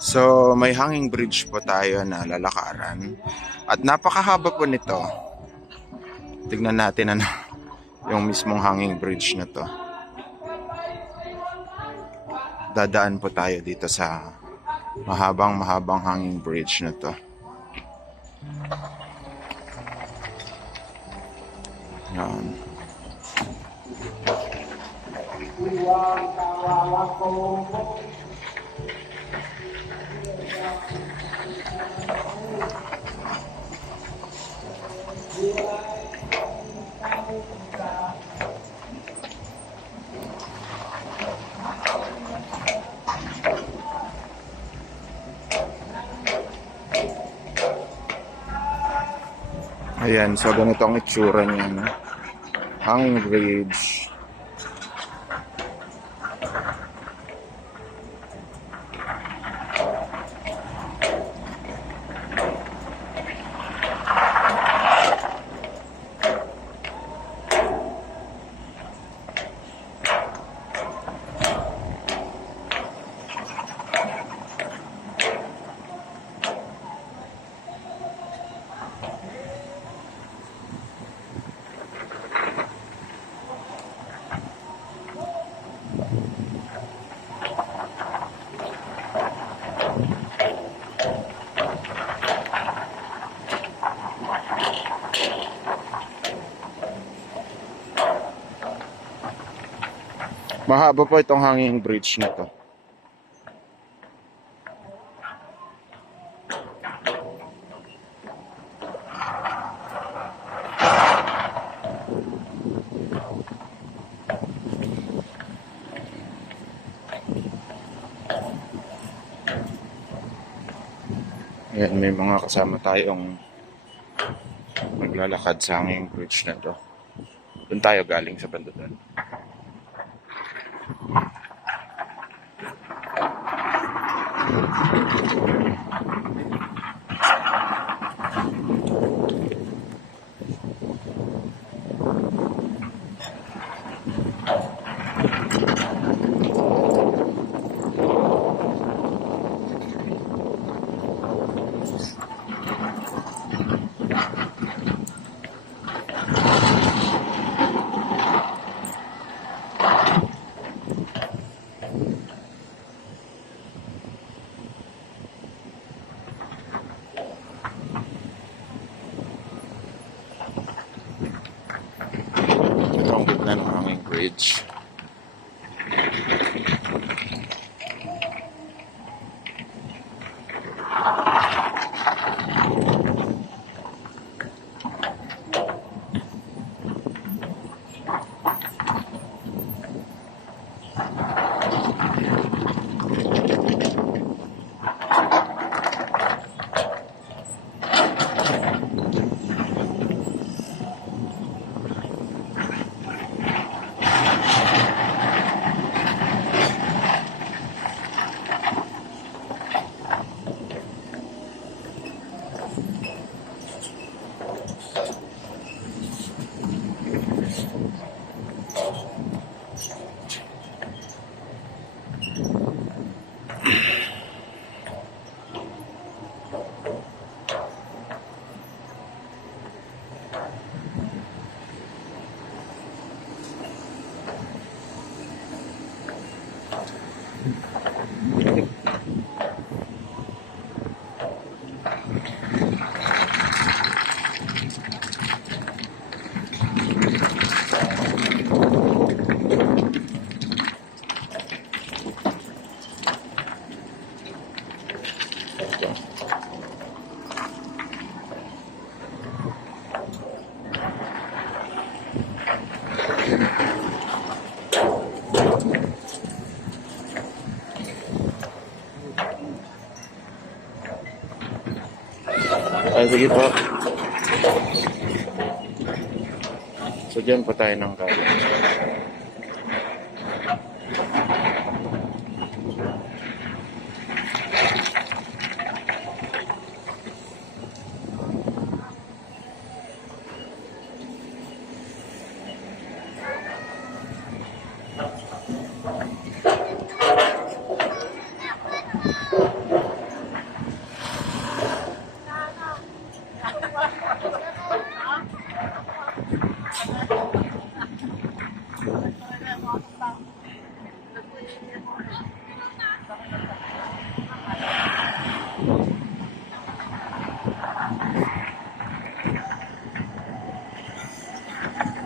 So, may hanging bridge po tayo na lalakaran. At napakahaba po nito. Tignan natin ano, yung mismong hanging bridge na to. Dadaan po tayo dito sa mahabang hanging bridge na to. Yan. Ayan, so ganito ang itsura niya, no? Hanging bridge. Mahaba po itong hanging bridge na to. Ayan, may mga kasama tayong maglalakad sa hanging bridge na to. Doon tayo galing sa banda doon. Ito ang gitna ng hanging bridge. Ay, sige po. So, dyan po tayo ng galing.